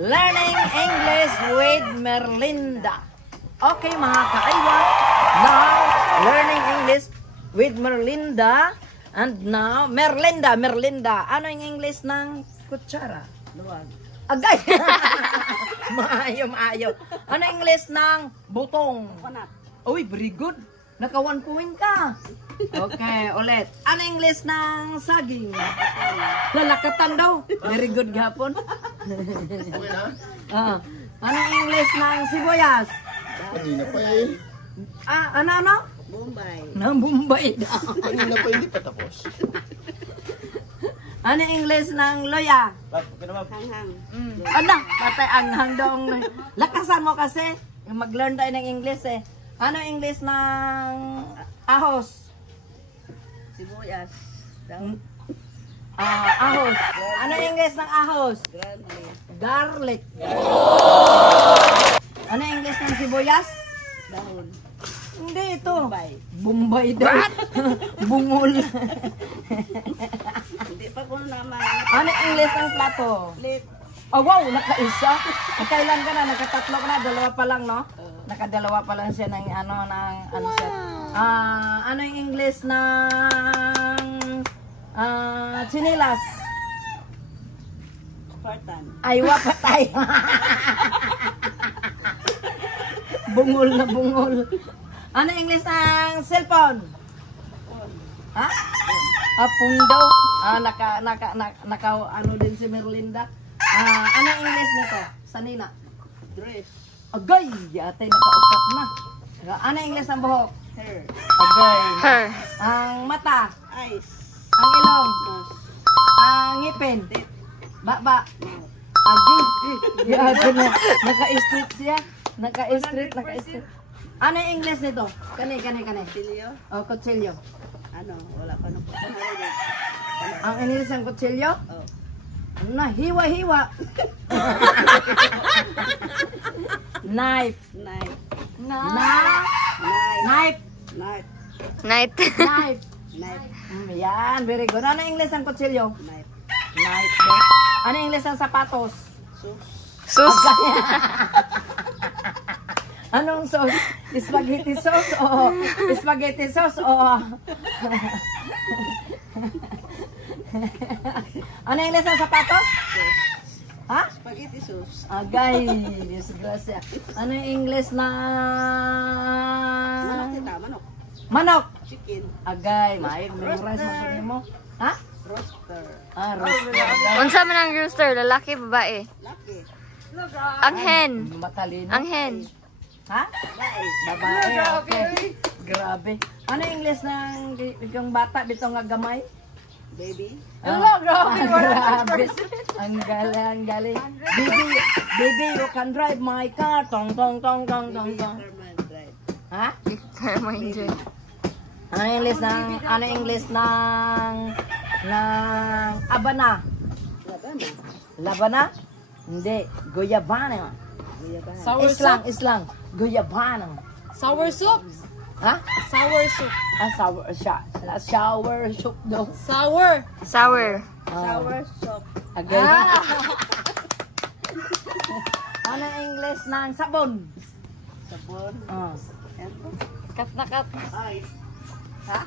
Learning English with Merlinda. Okay mga kaaywa, now learning English with Merlinda. And now, Merlinda. Ano yung English ng kutsara? Luwag. Agay! Maayo. Ano yung English ng butong? Coconut. Uy, very good. Naka 1 point ka. Okay, ulit. Ano English ng saging? Lalakatan daw. Very good gapon. Ano English ng sibuyas? Kanina pa eh. Ano? Bombay. Ng Bombay daw. Kanina pa hindi pa tapos. Ano English ng loya? Hanghang. Ano? Patay ang hangdong. Lakasan mo kasi. Mag-learn tayo ng English eh. Ano English ng ahos? Sibuyas. Ahos. Ano English ng ahos? Garlic. Garlic. Ano English ng sibuyas? Dahon. Hindi ito. Bombay. Bombay daw. Bungol. Hindi pa ko naman. Ano English ng plato? Plate. Oh wow, nakaisa. Kailan ka na? Nakatatlo ka na? Dalawa pa lang, no? Nakadalawa pa lang siya ng siya. Ano yung English ng chinilas? Spartan. Aywa patay. Bungol na bungol. Ano English ng cellphone? Ha? Phone daw. Naka ano din si Merlinda. Ano English nito? Sanina. Dress. Agay! Yatay nakaupat na. Ano English ng buhok? Hair. Agay. Her. Ang mata. Eyes. Ang ilong. Nose. Ang ngipin. Teeth. Baba. Mouth. Agay. Yatay na. Naka-street siya. Naka-street. Ano yung English nito? Kani. Silyo. O, kutsilyo. Ano? Wala pa nung pupunta. Ang English ng kutsilyo? Oh. Hiwa-hiwa. Knife. Knife. Knife. Knife. Night. Knife. Knife. Yan, very good. Ano English ng kutsilyo? Knife. Knife. Ano English ng sapatos? Sus. Sus. Anong sauce? Spaghetti sauce o spaghetti sauce o ano English ng sapatos? Ha? Spaghetti sauce. Agay, disgrasya. Ano yung English na Manok tita, manok. manok? Chicken. Agay, memorize mo sabi mo. Ha? Roaster. Roaster. Agay. Unsa man ang rooster? Lalaki, babae? Lucky. Ang hen. Matalino. Ang hen. Ha? Babae. Okay. Grabe. Ano yung English ng yung bata dito nga gamay? Baby. Grabe. Ang galing. Baby, you can drive my car. Tong. Herman drive. Ha? Mind you. Ano English ng abana? Labana. Labana? Hindi. Guyabana. Guyabana. Islang. Guyabana. Sour soup? Ha? Sour soup. Shower soup daw. Sour. Sour. Sour soup. Agay. Ano English ng sabon? Sabon. Ah. Ito. Kat na kat. Ice. Ha?